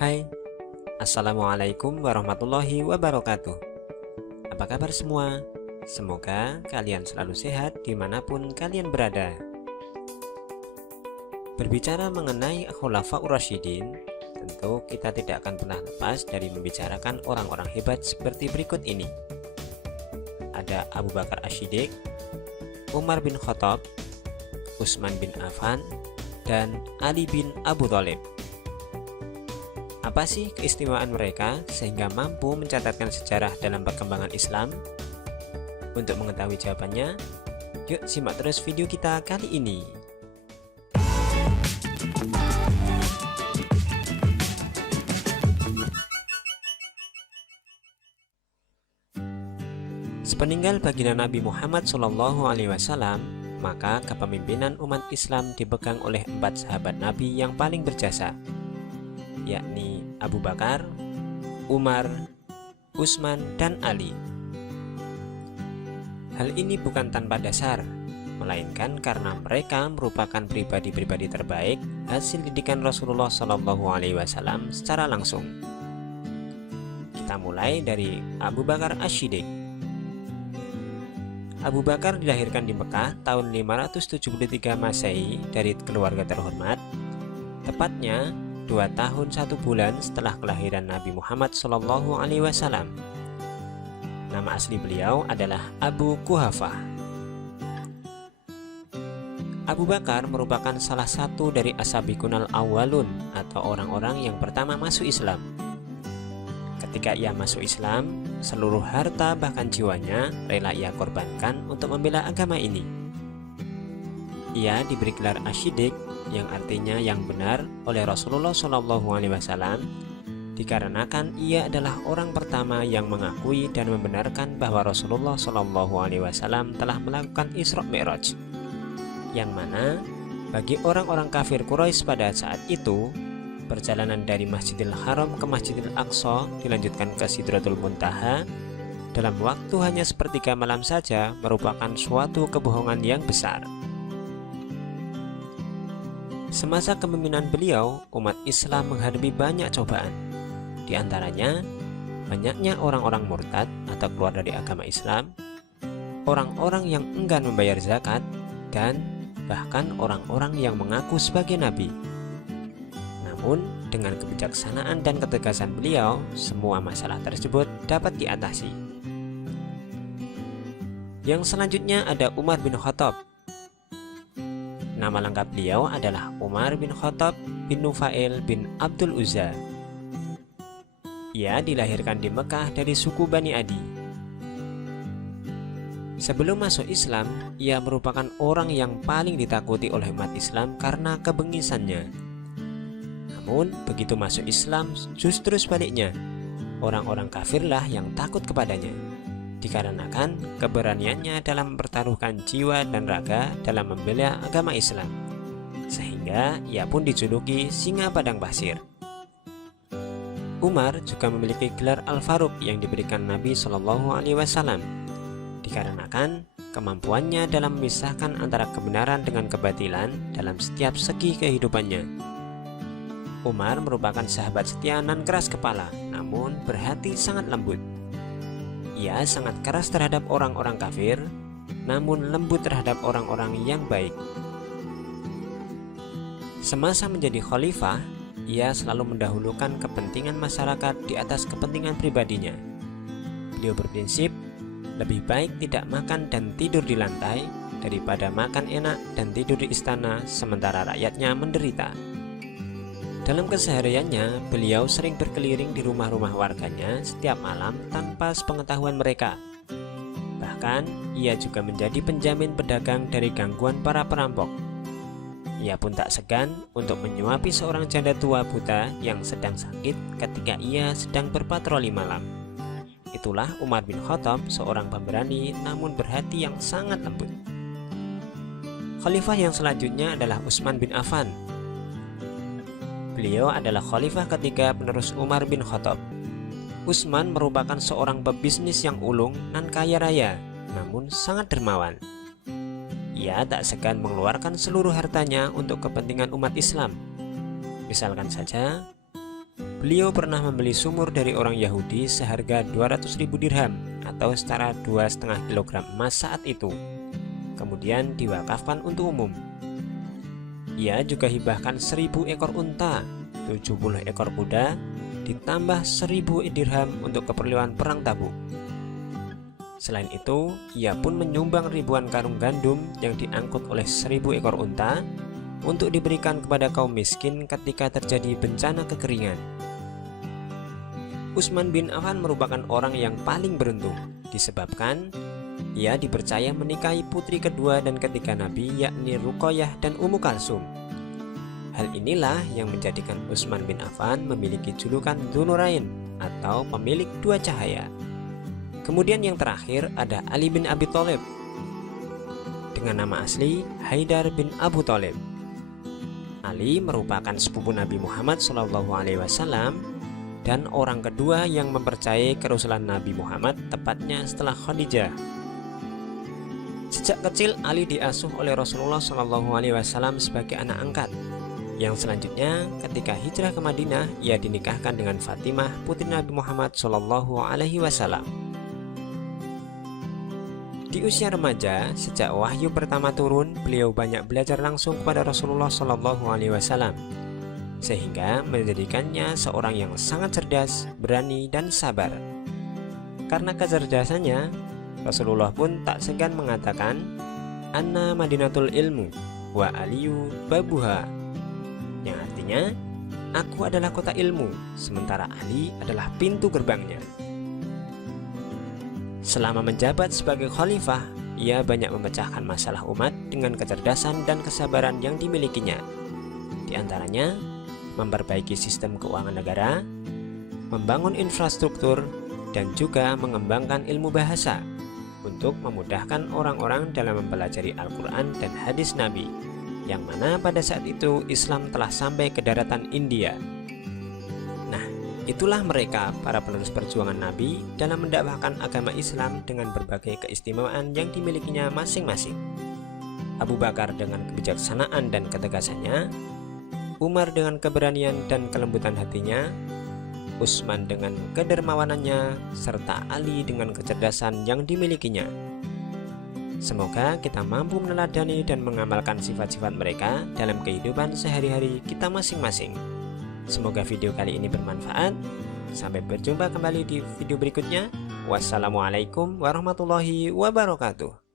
Hai, Assalamualaikum warahmatullahi wabarakatuh. Apa kabar semua? Semoga kalian selalu sehat dimanapun kalian berada. Berbicara mengenai Khulafaur Rasyidin, tentu kita tidak akan pernah lepas dari membicarakan orang-orang hebat seperti berikut ini. Ada Abu Bakar Asy-Shiddiq, Umar bin Khattab, Utsman bin Affan, dan Ali bin Abu Thalib. Apa sih keistimewaan mereka sehingga mampu mencatatkan sejarah dalam perkembangan Islam? Untuk mengetahui jawabannya, yuk simak terus video kita kali ini. Sepeninggal baginda Nabi Muhammad SAW, maka kepemimpinan umat Islam dipegang oleh 4 sahabat Nabi yang paling berjasa, yakni Abu Bakar, Umar, Utsman, dan Ali. Hal ini bukan tanpa dasar, melainkan karena mereka merupakan pribadi-pribadi terbaik hasil didikan Rasulullah SAW secara langsung. Kita mulai dari Abu Bakar Asy-Shiddiq. Abu Bakar dilahirkan di Mekah tahun 573 Masehi dari keluarga terhormat, tepatnya 2 tahun 1 bulan setelah kelahiran Nabi Muhammad SAW. Nama asli beliau adalah Abu Quhafah. Abu Bakar merupakan salah satu dari As-Sabiqunal Awwalun atau orang-orang yang pertama masuk Islam. Ketika ia masuk Islam, seluruh harta bahkan jiwanya rela ia korbankan untuk membela agama ini. Ia diberi gelar Asy-Shiddiq, yang artinya yang benar, oleh Rasulullah SAW, dikarenakan ia adalah orang pertama yang mengakui dan membenarkan bahwa Rasulullah SAW telah melakukan Isra Mi'raj, yang mana bagi orang-orang kafir Quraisy pada saat itu, perjalanan dari Masjidil Haram ke Masjidil Aqsa dilanjutkan ke Sidratul Muntaha dalam waktu hanya sepertiga malam saja merupakan suatu kebohongan yang besar. Semasa kepemimpinan beliau, umat Islam menghadapi banyak cobaan. Di antaranya, banyaknya orang-orang murtad atau keluar dari agama Islam, orang-orang yang enggan membayar zakat, dan bahkan orang-orang yang mengaku sebagai nabi. Namun, dengan kebijaksanaan dan ketegasan beliau, semua masalah tersebut dapat diatasi. Yang selanjutnya ada Umar bin Khattab. Nama lengkap beliau adalah Umar bin Khattab bin Nufail bin Abdul Uzza. Ia dilahirkan di Mekah dari suku Bani Adi. Sebelum masuk Islam, ia merupakan orang yang paling ditakuti oleh umat Islam karena kebengisannya. Namun, begitu masuk Islam, justru sebaliknya, orang-orang kafirlah yang takut kepadanya, dikarenakan keberaniannya dalam mempertaruhkan jiwa dan raga dalam membela agama Islam, sehingga ia pun dijuluki singa padang pasir. Umar juga memiliki gelar Al-Faruq yang diberikan Nabi SAW, dikarenakan kemampuannya dalam memisahkan antara kebenaran dengan kebatilan dalam setiap segi kehidupannya. Umar merupakan sahabat setia nan keras kepala, namun berhati sangat lembut. Ia sangat keras terhadap orang-orang kafir, namun lembut terhadap orang-orang yang baik. Semasa menjadi khalifah, ia selalu mendahulukan kepentingan masyarakat di atas kepentingan pribadinya. Beliau berprinsip, lebih baik tidak makan dan tidur di lantai daripada makan enak dan tidur di istana sementara rakyatnya menderita. Dalam kesehariannya, beliau sering berkeliling di rumah-rumah warganya setiap malam tanpa sepengetahuan mereka. Bahkan, ia juga menjadi penjamin pedagang dari gangguan para perampok. Ia pun tak segan untuk menyuapi seorang janda tua buta yang sedang sakit ketika ia sedang berpatroli malam. Itulah Umar bin Khattab, seorang pemberani namun berhati yang sangat lembut. Khalifah yang selanjutnya adalah Utsman bin Affan. Beliau adalah khalifah ketiga penerus Umar bin Khattab. Utsman merupakan seorang pebisnis yang ulung dan kaya raya, namun sangat dermawan. Ia tak segan mengeluarkan seluruh hartanya untuk kepentingan umat Islam. Misalkan saja, Beliau pernah membeli sumur dari orang Yahudi seharga 200.000 dirham atau setara 2,5 kg emas saat itu. Kemudian diwakafkan untuk umum. Ia juga hibahkan 1.000 ekor unta, 70 ekor kuda, ditambah 1.000 dirham untuk keperluan perang Tabuk. Selain itu, ia pun menyumbang ribuan karung gandum yang diangkut oleh 1.000 ekor unta untuk diberikan kepada kaum miskin ketika terjadi bencana kekeringan. Utsman bin Affan merupakan orang yang paling beruntung, disebabkan ia dipercaya menikahi putri kedua dan ketiga Nabi, yakni Ruqayyah dan Ummu Kalsum. Hal inilah yang menjadikan Utsman bin Affan memiliki julukan Dzunurain atau pemilik dua cahaya. Kemudian yang terakhir ada Ali bin Abi Thalib dengan nama asli Haidar bin Abu Thalib. Ali merupakan sepupu Nabi Muhammad SAW dan orang kedua yang mempercayai kerasulan Nabi Muhammad, tepatnya setelah Khadijah. Sejak kecil Ali diasuh oleh Rasulullah SAW sebagai anak angkat. Yang selanjutnya, ketika hijrah ke Madinah, ia dinikahkan dengan Fatimah, putri Nabi Muhammad SAW. Di usia remaja, sejak wahyu pertama turun, beliau banyak belajar langsung kepada Rasulullah SAW, sehingga menjadikannya seorang yang sangat cerdas, berani, dan sabar. Karena kecerdasannya, Rasulullah pun tak segan mengatakan, "Anna Madinatul ilmu, wa aliyu babuha," yang artinya, "Aku adalah kota ilmu, sementara Ali adalah pintu gerbangnya." Selama menjabat sebagai khalifah, ia banyak memecahkan masalah umat dengan kecerdasan dan kesabaran yang dimilikinya. Di antaranya, memperbaiki sistem keuangan negara, membangun infrastruktur, dan juga mengembangkan ilmu bahasa untuk memudahkan orang-orang dalam mempelajari Al-Quran dan hadis Nabi, yang mana pada saat itu Islam telah sampai ke daratan India. Nah, itulah mereka para penerus perjuangan Nabi dalam mendakwahkan agama Islam dengan berbagai keistimewaan yang dimilikinya masing-masing. Abu Bakar dengan kebijaksanaan dan ketegasannya, Umar dengan keberanian dan kelembutan hatinya, Utsman dengan kedermawanannya, serta Ali dengan kecerdasan yang dimilikinya. Semoga kita mampu meneladani dan mengamalkan sifat-sifat mereka dalam kehidupan sehari-hari kita masing-masing. Semoga video kali ini bermanfaat. Sampai berjumpa kembali di video berikutnya. Wassalamualaikum warahmatullahi wabarakatuh.